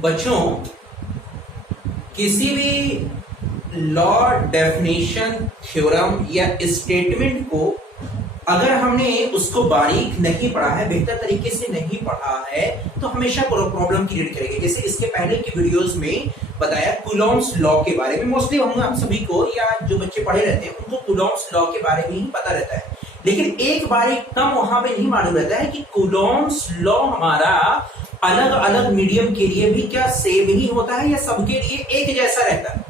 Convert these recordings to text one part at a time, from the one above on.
बच्चों, किसी भी लॉ, डेफिनेशन, थ्योरम या स्टेटमेंट को अगर हमने उसको बारीक नहीं पढ़ा है, बेहतर तरीके से नहीं पढ़ा है, तो हमेशा प्रॉब्लम क्रिएट करेंगे। जैसे इसके पहले की वीडियोस में बताया कूलॉम्स लॉ के बारे में। मोस्टली हम सभी को या जो बच्चे पढ़े रहते हैं उनको कूलॉम्स लॉ के बारे में ही पता रहता है, लेकिन एक बारीक कम वहां पे नहीं मालूम रहता है कि कूलॉम्स लॉ हमारा अलग अलग मीडियम के लिए भी क्या सेम ही होता है या सबके लिए एक जैसा रहता है।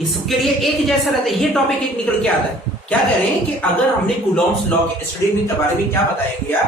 ये सबके लिए एक जैसा रहता है, ये टॉपिक एक निकल के आता है। क्या कह रहे हैं कि अगर हमने कूलॉम्स लॉ के स्टडी के बारे में क्या बताया गया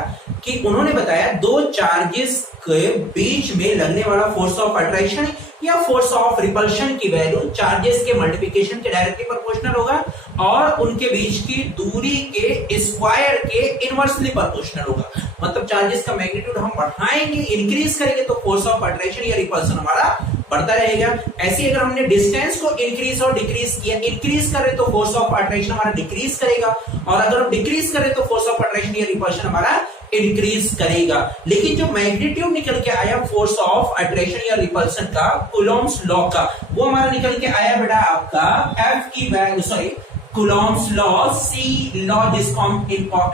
कि उन्होंने बताया दो चार्जेस के बीच में लगने वाला फोर्स ऑफ अट्रैक्शन या फोर्स ऑफ रिपल्शन की वैल्यू चार्जेस के मल्टीप्लिकेशन के डायरेक्टली प्रोपोर्शनल होगा और उनके बीच की दूरी के स्क्वायर के इनवर्सली प्रोपोर्शनल होगा। मतलब चार्जेस का मैग्नीट्यूड हम बढ़ाएंगे, इंक्रीज करेंगे तो फोर्स ऑफ अट्रैक्शन या रिपल्शन हमारा बढ़ता रहेगा। ऐसे अगर हमने डिस्टेंस को इंक्रीज और डिक्रीज किया, इंक्रीज करें तो फोर्स ऑफ अट्रैक्शन हमारा डिक्रीज करेगा और अगर हम डिक्रीज करें तो फोर्स ऑफ अट्रैक्शन या रिपल्शन हमारा इंक्रीज करेगा। लेकिन जो मैग्नीट्यूड निकल के आया फोर्स ऑफ अट्रैक्शन या रिपल्शन का कूलॉम्स लॉ का, वो हमारा निकल के आया बेटा आपका एफ की वैल्यू, सॉरी कूलॉम्स लॉ, सी लॉ जिसको हम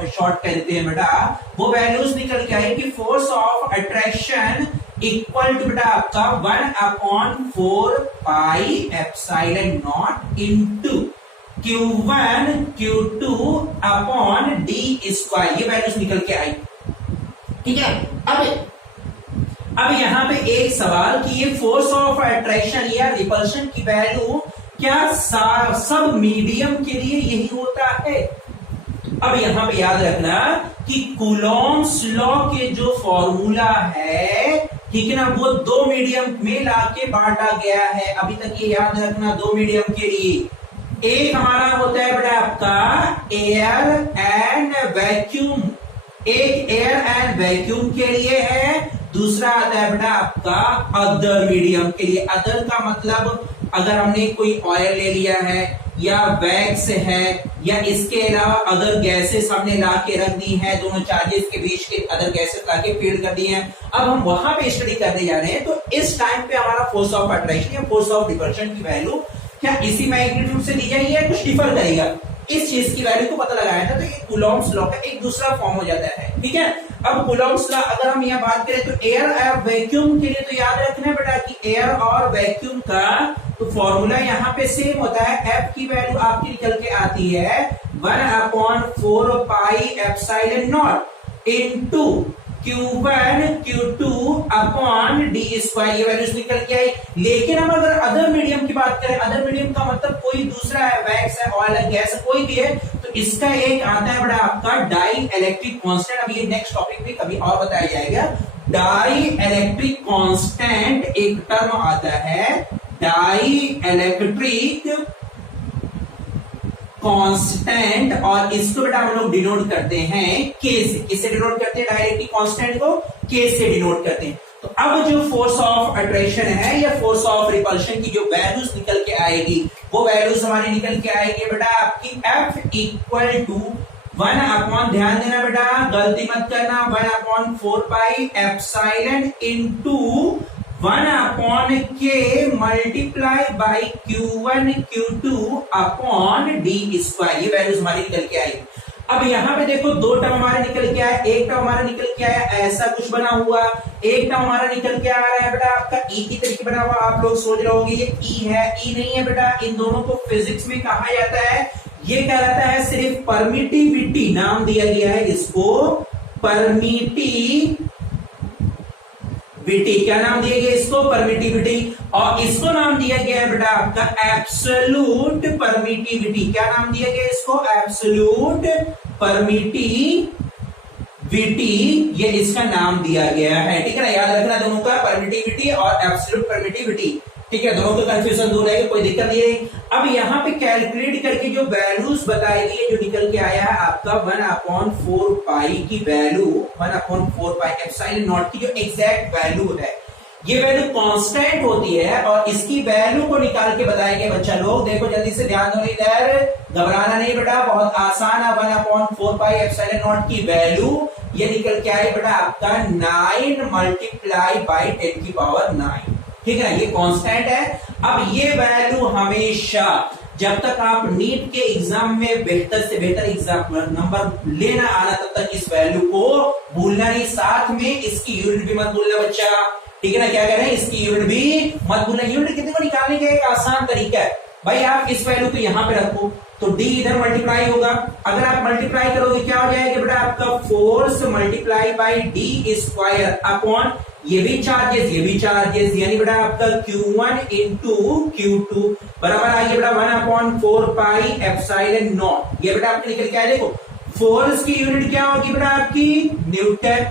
शॉर्ट कहते हैं बेटा, वो वैल्यूज निकल के आई कि force of attraction equal to बेटा आपका 1/4 pi epsilon not into Q1 Q2 upon D square, ये वैल्यूज निकल के आई। ठीक है, अब यहां पे एक सवाल कि ये फोर्स ऑफ अट्रैक्शन या रिपल्शन की वैल्यू क्या सब मीडियम के लिए यही होता है? अब यहां पे याद रखना कि कूलॉम्स लॉ के जो फॉर्मूला है, ठीक है ना, वो दो मीडियम में लाके बांटा गया है। अभी तक ये याद रखना, दो मीडियम के लिए एक हमारा होता है बेटा आपका एयर एंड वैक्यूम, एक एयर एंड वैक्यूम के लिए है, दूसरा आता है बेटा आपका अदर मीडियम के लिए। अदर का मतलब अगर हमने कोई ऑयल ले लिया है या वैक्स है या इसके अलावा अदर गैसेस हमने ला के रख दी है, दोनों चार्जेस के बीच के अदर गैसेस ला के फीड कर दी है, अब हम वहां पे स्टडी करने जा रहे हैं, तो इस टाइम पे हमारा फोर्स ऑफ अट्रैक्शन या फोर्स ऑफ रिपल्शन की वैल्यू क्या इसी मैग्नीट्यूड से दी जाएगी या कुछ डिफर करेगा, इस चीज की वैल्यू को पता लगाया था। तो ये कूलॉम्स लॉ का एक दूसरा फॉर्म हो जाता है। ठीक है, अब कूलॉम्स लॉ अगर हम यहाँ बात करें तो एयर और वैक्यूम के लिए तो याद रखना बेटा कि एयर और वैक्यूम का तो फॉर्मूला यहाँ पे सेम होता है। एफ की वैल्यू आपकी निकल के आती है 1/4 pi epsilon not into Q1 Q2 upon D square, ये वैल्यूज निकल के आई। लेकिन हम अगर अदर मीडियम की बात करें, अदर मीडियम का मतलब कोई दूसरा है, वैक्स है, ऑयल है, गैस है, कोई भी है, तो इसका एक आता है बड़ा आपका डाई इलेक्ट्रिक कांस्टेंट। अब ये नेक्स्ट टॉपिक में कभी और बताया जाएगा। डाई इलेक्ट्रिक कांस्टेंट एक टर्म आता है, डाई इलेक्ट्रिक कांस्टेंट, और इसको बेटा हम लोग डिनोट करते हैं के से। किससे डिनोट करते हैं डायरेक्टली कांस्टेंट को? के से डिनोट करते हैं। तो अब जो फोर्स ऑफ अट्रैक्शन है या फोर्स ऑफ रिपल्शन की जो वैल्यूज निकल के आएगी, वो वैल्यूज हमारी निकल के आएगी बेटा आपकी F इक्वल टू 1 अपॉन, ध्यान देना बेटा, गलती मत करना, 1/4 पाई एप्सिलॉन इनटू 1 अपॉन के multiply by Q1 Q2 upon D square, ये वैल्यूज हमारी निकल के आई। अब यहाँ पे देखो दो टर्म हमारे निकल के आया, एक टर्म हमारा निकल के आया ऐसा कुछ बना हुआ, एक टर्म हमारा निकल के आ रहा है बेटा आपका ई की तरीके बना हुआ। आप लोग सोच रहे होंगे ये ई है, ई नहीं है बेटा। इन दोनों को फिजिक्स में कहा जाता है, ये कहलाता है सिर्फ परमिटिविटी, नाम दिया गया है इसको परमिटिविटी। क्या नाम दिया गया इसको? परमिटिविटी। और इसको नाम दिया गया है बेटा आपका एब्सोल्यूट परमिटिविटी। क्या नाम दिया गया इसको? एब्सोल्यूट परमिटिविटी, ये इसका नाम दिया गया है। ठीक है ना, याद रखना दोनों का, परमिटिविटी और एब्सोल्यूट परमिटिविटी। ठीक है, दोनों का कंफ्यूजन दूर रहेगा, कोई दिक्कत नहीं है। अब यहाँ पे कैलकुलेट करके जो वैल्यूज बताई गई है, जो निकल के आया है आपका 1/4 पाई की वैल्यू, 1/4 पाई एप्सिलॉन नॉट की जो एग्जैक्ट वैल्यू है, ये वैल्यू कांस्टेंट होती है और इसकी वैल्यू को निकाल के बताएंगे बच्चा लोग। देखो जल्दी से ध्यान दो, इधर घबराना नहीं बेटा, बहुत आसान है। 1/4 पाई एप्सिलॉन नॉट की वैल्यू ये निकल के आए बेटा आपका 9 मल्टीप्लाई बाई 10 की पावर 9। ठीक है ना, ये कांस्टेंट है। अब ये वैल्यू हमेशा जब तक आप नीट के एग्जाम में बेहतर से बेहतर एग्जाम नंबर लेना आना तब तक इस वैल्यू को भूलना नहीं। साथ में इसकी यूनिट भी मत भूलना बच्चा। ठीक है ना, क्या कह रहे हैं, इसकी यूनिट भी मत भूलना। यूनिट कितने को निकालने का एक आसान तरीका है भाई, आप इस वैल्यू को यहां पे रखो तो d इधर मल्टीप्लाई होगा। अगर आप मल्टीप्लाई करोगे क्या हो जाएगा बेटा आपका force multiply by D square upon ये भी चार्जेस यानी बेटा आपका Q1 इंटू Q2 बराबर आइए बेटा 1/4 पाई एप्सिलॉन नॉट। ये बेटा आपके निकल के आए, देखो फोर्स की यूनिट क्या होगी बेटा आपकी न्यूटन,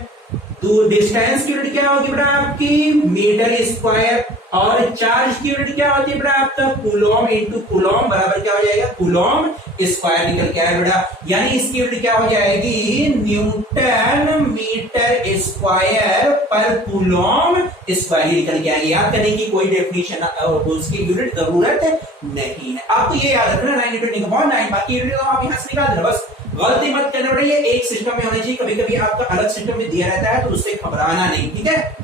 डिस्टेंस की यूनिट क्या होगी बेटा आपकी मीटर स्क्वायर, और चार्ज की यूनिट क्या होती है बेटा आपका कूलॉम इंटू कूलॉम बराबर क्या हो जाएगा कूलॉम स्क्वायर निकल के आया बेटा। यानी इसकी यूनिट क्या हो जाएगी न्यूटन मीटर स्क्वायर पर कूलॉम स्क्वायर निकल के आएगी। याद करने की कोई डेफिनेशन उसकी यूनिट जरूरत नहीं है, आपको ये याद रखना 9 × 10⁹ बाकी यूनिट तो आप यहां से निकाल देना बस। गलती मत करना बेटा, ये एक सिस्टम में होना चाहिए, कभी कभी आपका अलग सिस्टम में दिया रहता है तो उससे घबराना नहीं। ठीक है,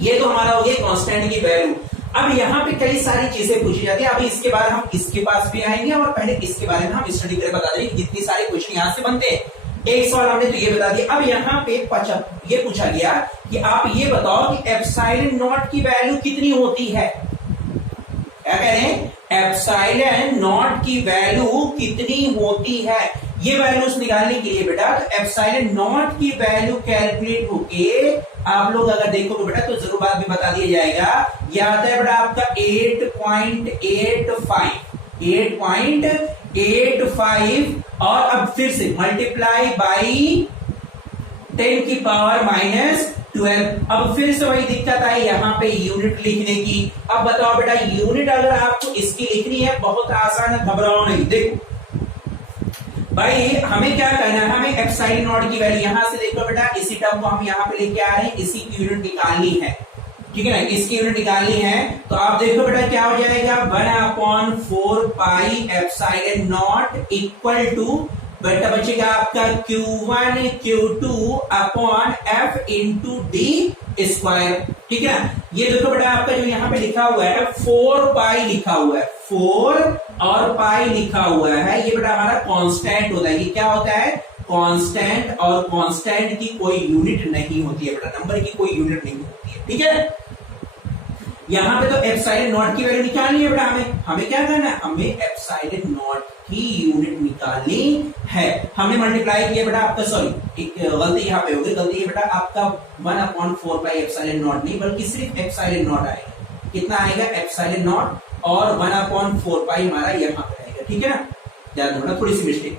ये तो हमारा हो गया कांस्टेंट की वैल्यू। अब यहाँ पे कई सारी चीजें पूछी जाती है, अभी इसके बाद हम इसके पास भी आएंगे और पहले इसके बारे में हम स्टडी करके बता देंगे कितनी सारे क्वेश्चन यहाँ से बनते हैं। एक सवाल हमने तो ये बता दिया। अब यहाँ पे ये पूछा गया कि आप ये बताओ कि एप्सिलॉन नॉट की वैल्यू कितनी होती है। क्या कह रहे हैं, एप्सिलॉन नॉट की वैल्यू कितनी होती है। ये वैल्यूज निकालने के लिए बेटा तो एप्सिलॉन नॉट की वैल्यू कैलकुलेट होके आप लोग अगर देखोगे बेटा तो जरूर बात भी बता दिया जाएगा। यह आता है बेटा आपका 8.85 और अब फिर से मल्टीप्लाई बाई 10 की पावर -12। अब फिर से वही दिक्कत आई यहाँ पे यूनिट लिखने की। अब बताओ बेटा यूनिट अगर आपको इसकी लिखनी है बहुत आसान है, घबराओ नहीं। देखो भाई हमें क्या करना है, हमें एप्सिलॉन नॉट की वैल्यू यहां से देखो बेटा इसी टर्म को हम यहां पे लेके आ रहे हैं, इसी की यूनिट निकालनी है। ठीक है ना, इसकी यूनिट निकालनी है तो आप देखो बेटा क्या हो जाएगा 1/4 pi epsilon not equal to बेटा बचेगा आपका Q1 Q2 upon F into D square. ठीक है ना, ये देखो बेटा आपका जो यहाँ पे लिखा हुआ है 4 पाई लिखा हुआ है, 4 और पाई लिखा हुआ है, ये बेटा हमारा कांस्टेंट होता है। ये क्या होता है कांस्टेंट, और कांस्टेंट की कोई यूनिट नहीं होती है बेटा, नंबर की कोई यूनिट नहीं होती है। ठीक है, यहाँ पे तो एप्सिलॉन नॉट की वैल्यू निकालनी है बेटा, हमें क्या करना है, हमें एप्सिलॉन नॉट की यूनिट निकालनी है। हमने मल्टीप्लाई किया बेटा आपका, सॉरी एक गलती यहाँ पे होगी, गलती है बेटा आपका 1/4 पाई एप्सिलॉन नॉट नहीं बल्कि सिर्फ एप्सिलॉन नॉट आएगा। कितना आएगा एप्सिलॉन नॉट और 1/4 पाई हमारा यहाँ पे आएगा। ठीक है ना, ध्यान दो थोड़ी सी मिस्टेक,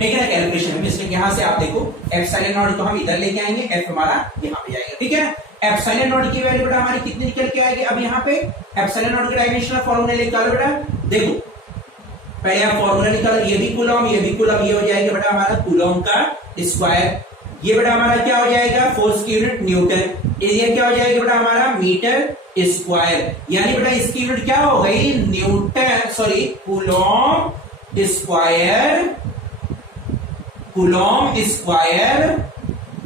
ठीक है ना, कैलकुलेशन में मिस्टेक। यहां से आप देखो एप्सिलॉन नॉट को हम इधर लेके आएंगे, एफ हमारा यहाँ पे आएगा। ठीक है ना, एप्सिलॉन नॉट की वैल्यू बेटा हमारी कितनी निकल के आएगी। अब यहाँ पे एप्सिलॉन नॉट का डायमेंशनल फॉर्मूला निकालो बेटा। देखो पहले आप फॉर्मूला निकालो, ये भी कूलॉम ये भी कूलॉम, ये हो जाएगा बेटा हमारा कूलॉम का स्क्वायर। ये बेटा हमारा क्या हो जाएगा फोर्स की यूनिट न्यूटन, ये क्या हो जाएगा बेटा हमारा मीटर स्क्वायर। यानी बेटा इसकी यूनिट क्या हो गई न्यूटन, सॉरी कूलॉम स्क्वायर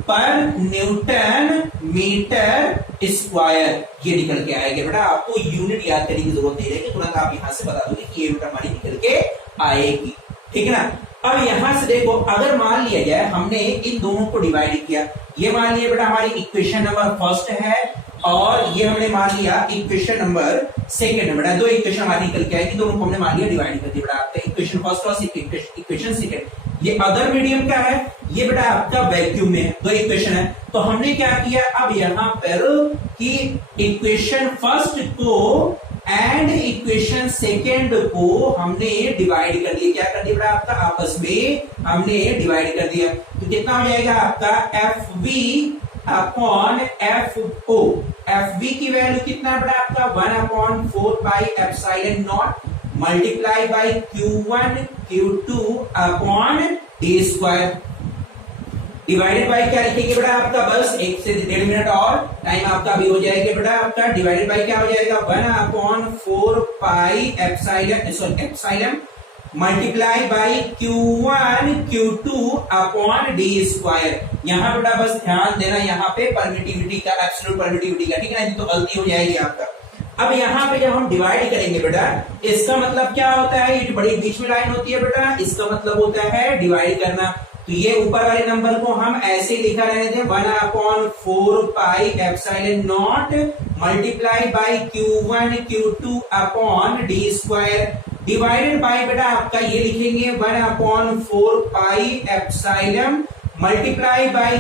पर न्यूटन मीटर स्क्वायर, ये निकल के आएगा बेटा। आपको यूनिट याद करने की जरूरत नहीं रहेगी, तुरंत आप यहां से बता दोगे कि ये यूनिट हमारी निकल के आएगी। ठीक है ना, अब यहां से देखो अगर मान लिया जाए हमने इन दोनों को डिवाइड किया, ये मान लिया बेटा हमारी इक्वेशन नंबर फर्स्ट है और ये हमने मान लिया इक्वेशन नंबर सेकंड है बेटा। दो इक्वेशन हमारी निकल के आएगी, दोनों को हमने मान लिया डिवाइड कर दिया बेटा आपका इक्वेशन फर्स्ट और इक्वेशन सेकंड। ये अदर मीडियम क्या है, ये बेटा आपका वैक्यूम में दो इक्वेशन है। तो हमने क्या किया अब यहां पर कि इक्वेशन फर्स्ट को एंड इक्वेशन सेकेंड को हमने डिवाइड कर दिया। क्या कर दिया बेटा आपका आपस में हमने डिवाइड कर दिया, तो कितना हो जाएगा आपका F B upon F O. F B की वैल्यू कितना है बेटा आपका 1/4 pi epsilon not multiply by Q1 Q2 upon D square divided by क्या लिखेंगे बेटा आपका बस 1 से 1.5 मिनट और टाइम आपका भी हो जाएगा बेटा आपका। डिवाइडेड बाई क्या हो जाएगा 1/4 pi epsilon multiply by Q1 Q2 upon D square. यहां बेटा बस ध्यान देना यहाँ पे परमिटिविटी का, एब्सोल्यूट परमिटिविटी का, ठीक है ना, तो गलती हो जाएगी आपका। अब यहाँ पे जब हम डिवाइड करेंगे बेटा, इसका मतलब क्या होता है, ये बड़ी बीच में लाइन होती है बेटा, इसका मतलब होता है डिवाइड करना। तो ये ऊपर वाले नंबर को हम ऐसे लिखा रहे थे 1/4 pi epsilon not multiply by Q1 Q2 upon D square divided by बेटा आपका ये लिखेंगे 1/4 pi epsilon multiply by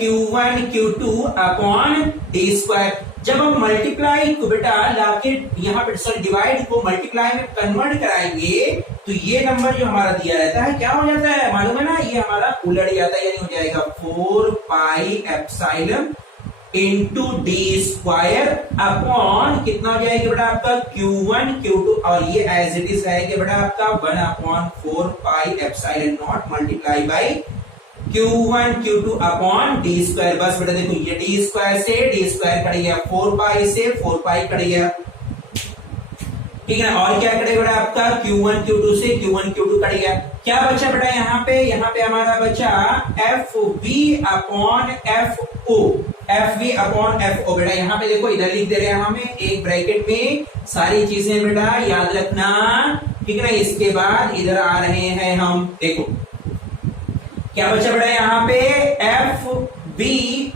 Q1 Q2 upon D square. जब हम मल्टीप्लाई को बेटा लाके यहाँ पे सर डिवाइड को मल्टीप्लाई में कन्वर्ट कराएंगे तो ये नंबर जो हमारा दिया रहता है क्या हो जाता है मालूम है ना, ये हमारा उलट जाता है, यानी हो जाएगा 4 pi epsilon into D square upon कितना हो जाएगा बेटा आपका Q1 Q2, और ये एज इट इज रहेगा बेटा आपका 1/4 pi epsilon not multiply by Q1 Q2 upon D square. बस बेटा देखो ये डी स्क्वायर से डी स्क्वायर कट गया, 4 पाई से 4 पाई कट गया, ठीक है ना, और क्या कटेगा बेटा आपका Q1 Q2 से Q1 Q2 कट गया। क्या बचा बेटा यहाँ पे हमारा बचा FV upon FO, FV upon FO। बेटा यहाँ पे देखो इधर लिख दे रहे हैं हमें एक ब्रैकेट में सारी चीजें बेटा याद रखना, ठीक है ना। इसके बाद इधर आ रहे हैं हम, देखो क्या बचा बेटा यहाँ पे FV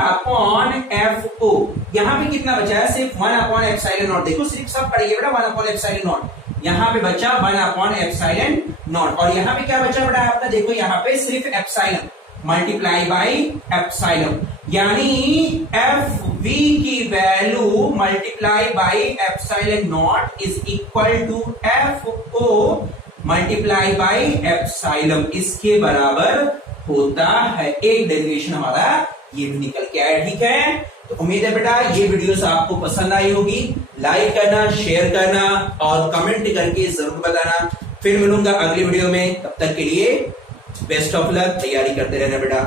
अपॉन FO। यहाँ पे कितना बचा है, सिर्फ 1/एप्सिलॉन नॉट। देखो सिर्फ सब पढ़िए बेटा 1/एप्सिलॉन नॉट। यहाँ पे बचा 1/एप्सिलॉन नॉट, और यहाँ पे क्या बचा बेटा आपका, देखो यहाँ पे सिर्फ एप्सिलॉन मल्टीप्लाई बाई एप्सिलॉन, यानी FV की value multiply by epsilon not is equal to FO multiply by epsilon, इसके बराबर होता है। एक डेरिवेशन हमारा ये भी निकल के आया, ठीक है। तो उम्मीद है बेटा ये वीडियोस आपको पसंद आई होगी। लाइक करना, शेयर करना और कमेंट करके जरूर बताना। फिर मिलूंगा अगली वीडियो में, तब तक के लिए बेस्ट ऑफ लक, तैयारी करते रहना बेटा।